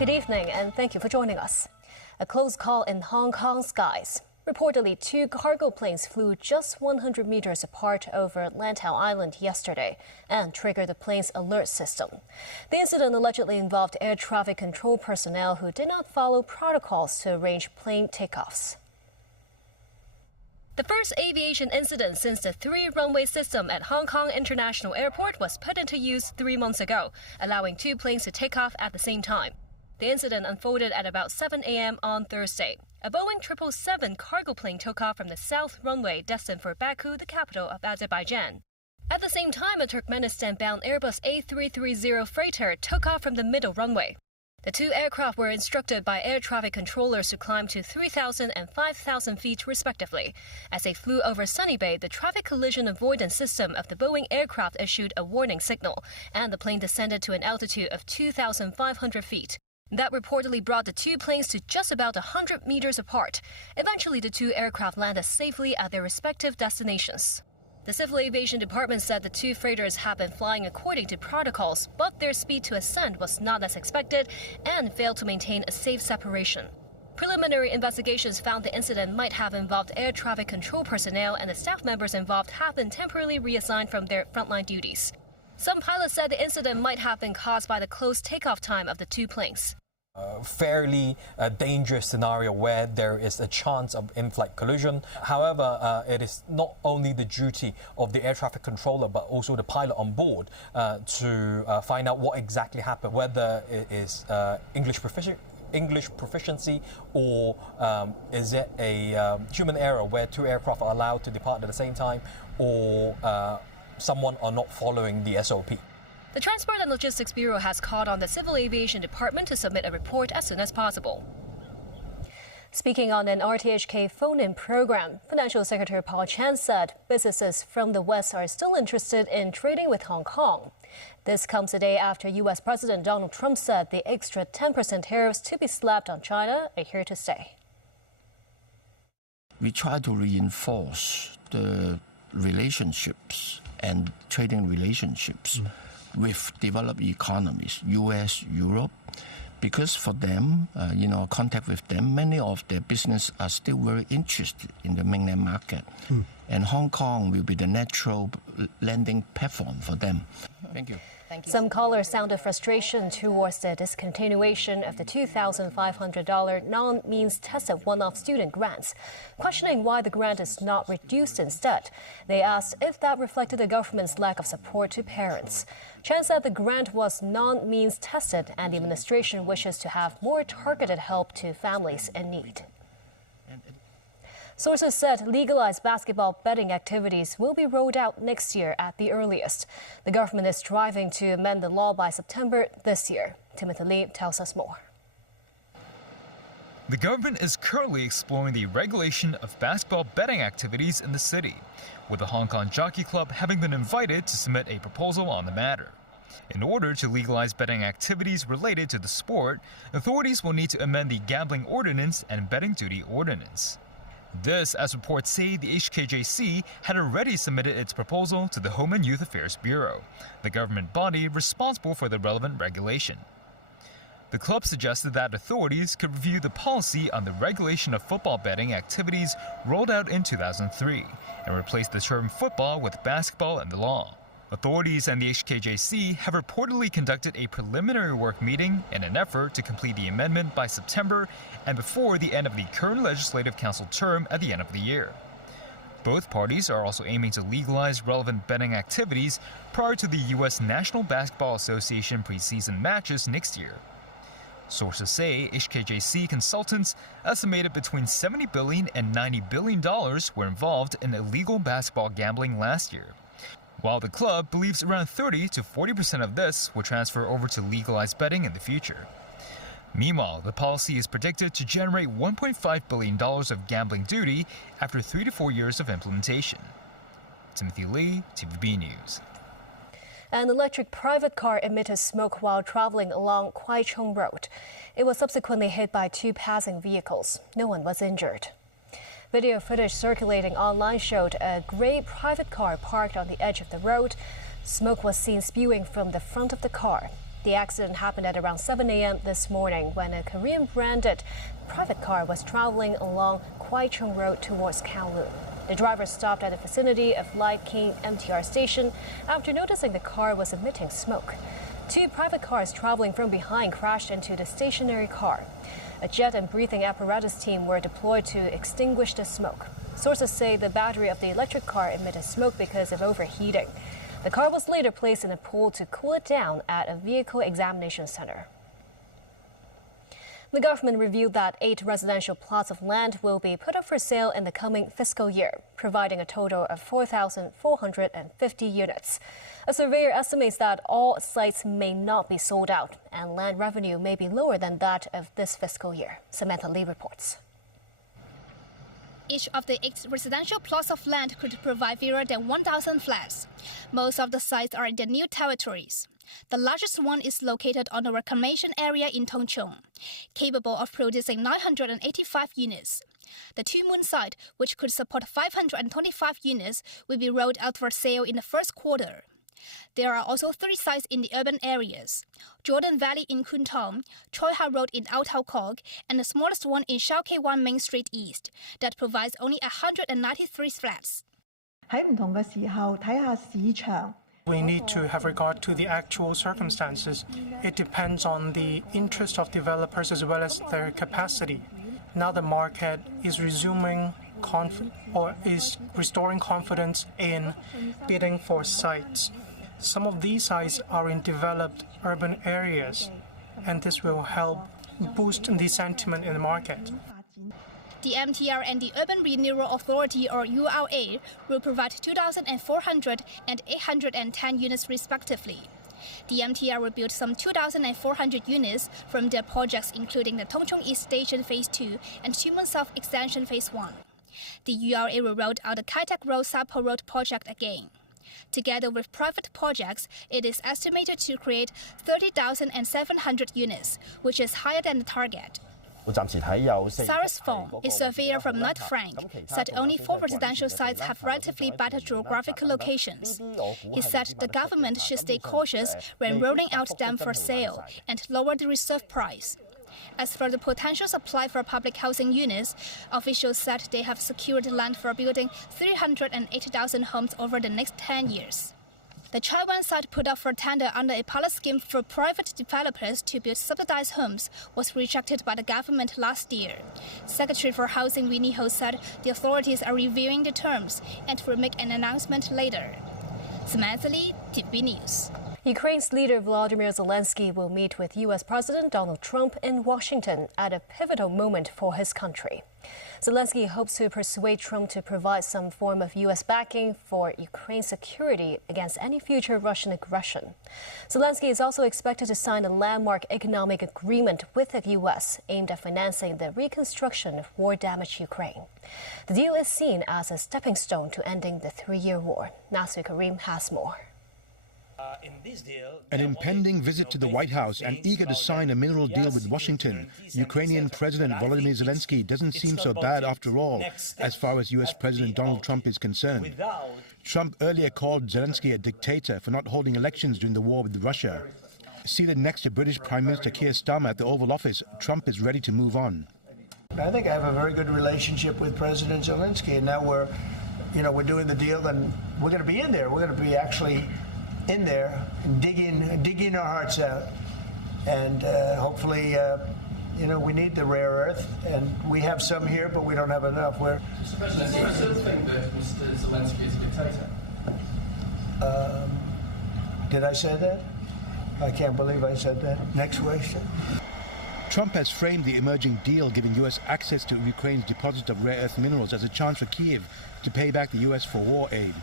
Good evening and thank you for joining us. A close call in Hong Kong skies. Reportedly, two cargo planes flew just 100 meters apart over Lantau Island yesterday and triggered the plane's alert system. The incident allegedly involved air traffic control personnel who did not follow protocols to arrange plane takeoffs. The first aviation incident since the three-runway system at Hong Kong International Airport was put into use 3 months ago, allowing two planes to take off at the same time. The incident unfolded at about 7 a.m. on Thursday. A Boeing 777 cargo plane took off from the south runway destined for Baku, the capital of Azerbaijan. At the same time, a Turkmenistan-bound Airbus A330 freighter took off from the middle runway. The two aircraft were instructed by air traffic controllers to climb to 3,000 and 5,000 feet respectively. As they flew over Sunny Bay, the traffic collision avoidance system of the Boeing aircraft issued a warning signal, and the plane descended to an altitude of 2,500 feet. That reportedly brought the two planes to just about 100 meters apart. Eventually, the two aircraft landed safely at their respective destinations. The Civil Aviation Department said the two freighters had been flying according to protocols, but their speed to ascent was not as expected and failed to maintain a safe separation. Preliminary investigations found the incident might have involved air traffic control personnel, and the staff members involved have been temporarily reassigned from their frontline duties. Some pilots said the incident might have been caused by the close takeoff time of the two planes. Fairly dangerous scenario where there is a chance of in-flight collision. However, it is not only the duty of the air traffic controller but also the pilot on board to find out what exactly happened, whether it is English proficiency or is it a human error where two aircraft are allowed to depart at the same time, or someone are not following the SOP. The Transport and Logistics Bureau has called on the Civil Aviation Department to submit a report as soon as possible. Speaking on an RTHK phone-in program, Financial Secretary Paul Chan said businesses from the West are still interested in trading with Hong Kong. This comes a day after U.S. President Donald Trump said the extra 10% tariffs to be slapped on China are here to stay. We try to reinforce the relationships and trading relationships with developed economies, U.S., Europe, because for them, contact with them, many of their business are still very interested in the mainland market. And Hong Kong will be the natural landing platform for them. Thank you. Some callers sounded frustration towards the discontinuation of the $2,500 non-means tested one-off student grants, questioning why the grant is not reduced instead. They asked if that reflected the government's lack of support to parents. Chan said the grant was non-means tested and the administration wishes to have more targeted help to families in need. Sources said legalized basketball betting activities will be rolled out next year at the earliest. The government is striving to amend the law by September this year. Timothy Lee tells us more. The government is currently exploring the regulation of basketball betting activities in the city, with the Hong Kong Jockey Club having been invited to submit a proposal on the matter. In order to legalize betting activities related to the sport, authorities will need to amend the Gambling Ordinance and Betting Duty Ordinance. This, as reports say, the HKJC had already submitted its proposal to the Home and Youth Affairs Bureau, the government body responsible for the relevant regulation. The club suggested that authorities could review the policy on the regulation of football betting activities rolled out in 2003 and replace the term football with basketball in the law. Authorities and the HKJC have reportedly conducted a preliminary work meeting in an effort to complete the amendment by September and before the end of the current Legislative Council term at the end of the year. Both parties are also aiming to legalize relevant betting activities prior to the U.S. National Basketball Association preseason matches next year. Sources say HKJC consultants estimated between $70 billion and $90 billion were involved in illegal basketball gambling last year, while the club believes around 30 to 40% of this will transfer over to legalized betting in the future. Meanwhile, the policy is predicted to generate $1.5 billion of gambling duty after 3 to 4 years of implementation. Timothy Lee, TVB News. An electric private car emitted smoke while traveling along Kwai Chung Road. It was subsequently hit by two passing vehicles. No one was injured. Video footage circulating online showed a gray private car parked on the edge of the road. Smoke was seen spewing from the front of the car. The accident happened at around 7 a.m. this morning when a Korean-branded private car was traveling along Kwai Chung Road towards Kowloon. The driver stopped at the vicinity of Lai King MTR station after noticing the car was emitting smoke. Two private cars traveling from behind crashed into the stationary car. A jet and breathing apparatus team were deployed to extinguish the smoke. Sources say the battery of the electric car emitted smoke because of overheating. The car was later placed in a pool to cool it down at a vehicle examination center. The government revealed that 8 residential plots of land will be put up for sale in the coming fiscal year, providing a total of 4,450 units. A surveyor estimates that all sites may not be sold out, and land revenue may be lower than that of this fiscal year. Samantha Lee reports. Each of the 8 residential plots of land could provide fewer than 1,000 flats. Most of the sites are in the new territories. The largest one is located on a reclamation area in Tongchung, capable of producing 985 units. The Two Moon site, which could support 525 units, will be rolled out for sale in the first quarter. There are also 3 sites in the urban areas: Jordan Valley in Kuntong, Choi Ha Road in Ao Kok, and the smallest one in Shao Kei Wan Main Street East, that provides only 193 flats. 喺唔同嘅時候睇下市場。 We need to have regard to the actual circumstances. It depends on the interest of developers as well as their capacity. Now the market is resuming is restoring confidence in bidding for sites. Some of these sites are in developed urban areas, and this will help boost the sentiment in the market. The MTR and the Urban Renewal Authority, or URA, will provide 2,400 and 810 units respectively. The MTR will build some 2,400 units from their projects, including the Tongchung East Station Phase 2 and Two Moon South Extension Phase 1. The URA will roll out the Kai Tak Road Sapo Road project again. Together with private projects, it is estimated to create 30,700 units, which is higher than the target. Cyrus Fong, a surveyor from Knight Frank, said only 4 residential sites have relatively better geographical locations. He said the government should stay cautious when rolling out them for sale and lower the reserve price. As for the potential supply for public housing units, officials said they have secured land for building 380,000 homes over the next 10 years. The Chai Wan site put up for tender under a pilot scheme for private developers to build subsidized homes was rejected by the government last year. Secretary for Housing Winnie Ho said the authorities are reviewing the terms and will make an announcement later. Samantha Lee, TVB News. Ukraine's leader Volodymyr Zelensky will meet with U.S. President Donald Trump in Washington at a pivotal moment for his country. Zelensky hopes to persuade Trump to provide some form of U.S. backing for Ukraine's security against any future Russian aggression. Zelensky is also expected to sign a landmark economic agreement with the U.S. aimed at financing the reconstruction of war-damaged Ukraine. The deal is seen as a stepping stone to ending the 3-year war. Nasser Karim has more. An impending visit to the White House and eager to sign a mineral deal with Washington, Ukrainian President Volodymyr Zelensky doesn't seem so bad after all, as far as U.S. President Donald Trump is concerned. Trump earlier called Zelensky a dictator for not holding elections during the war with Russia. Seated next to British Prime Minister Keir Starmer at the Oval Office, Trump is ready to move on. I think I have a very good relationship with President Zelensky, and now we're doing the deal, and we're going to be in there. We're going to be actually in there and digging our hearts out, and hopefully, we need the rare earth, and we have some here, but we don't have enough. Mr. President, do you still think that Mr. Zelensky is a dictator? Did I say that? I can't believe I said that. Next question. Trump has framed the emerging deal giving U.S. access to Ukraine's deposit of rare earth minerals as a chance for Kyiv to pay back the U.S. for war aid.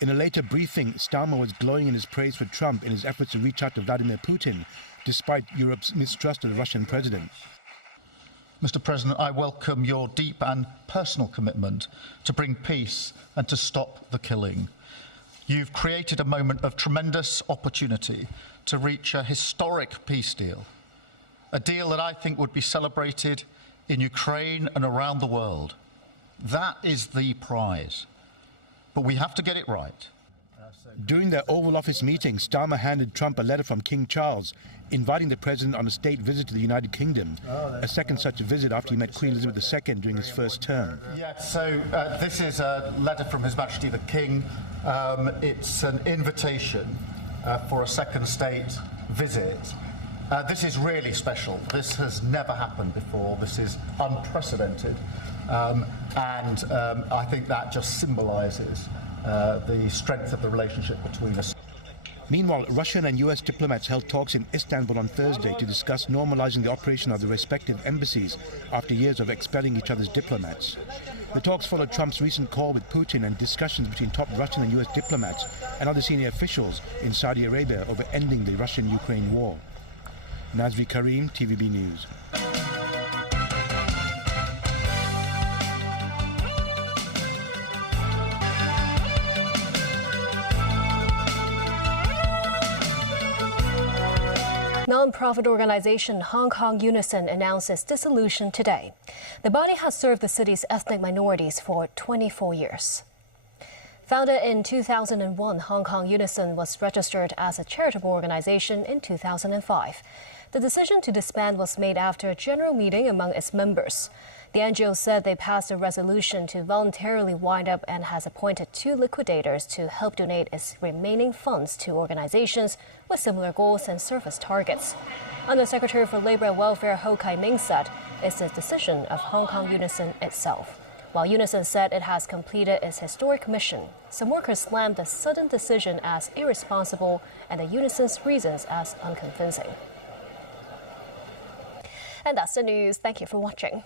In a later briefing, Starmer was glowing in his praise for Trump in his efforts to reach out to Vladimir Putin, despite Europe's mistrust of the Russian president. Mr. President, I welcome your deep and personal commitment to bring peace and to stop the killing. You've created a moment of tremendous opportunity to reach a historic peace deal, a deal that I think would be celebrated in Ukraine and around the world. That is the prize. But we have to get it right. During their Oval Office meeting, Starmer handed Trump a letter from King Charles inviting the president on a state visit to the United Kingdom, a second such visit after he met Queen Elizabeth II during his first term. Yes, so this is a letter from His Majesty the King. It's an invitation for a second state visit. This is really special. This has never happened before. This is unprecedented. And I think that just symbolises the strength of the relationship between us. Meanwhile, Russian and US diplomats held talks in Istanbul on Thursday to discuss normalizing the operation of the respective embassies after years of expelling each other's diplomats. The talks followed Trump's recent call with Putin and discussions between top Russian and US diplomats and other senior officials in Saudi Arabia over ending the Russian-Ukraine war. Nazri Karim, TVB News. Non-profit organization Hong Kong Unison announced its dissolution today. The body has served the city's ethnic minorities for 24 years. Founded in 2001, Hong Kong Unison was registered as a charitable organization in 2005. The decision to disband was made after a general meeting among its members. The NGO said they passed a resolution to voluntarily wind up and has appointed 2 liquidators to help donate its remaining funds to organizations with similar goals and service targets. Undersecretary for Labor and Welfare Ho Kai-ming said it's the decision of Hong Kong Unison itself. While Unison said it has completed its historic mission, some workers slammed the sudden decision as irresponsible and the Unison's reasons as unconvincing. And that's the news. Thank you for watching.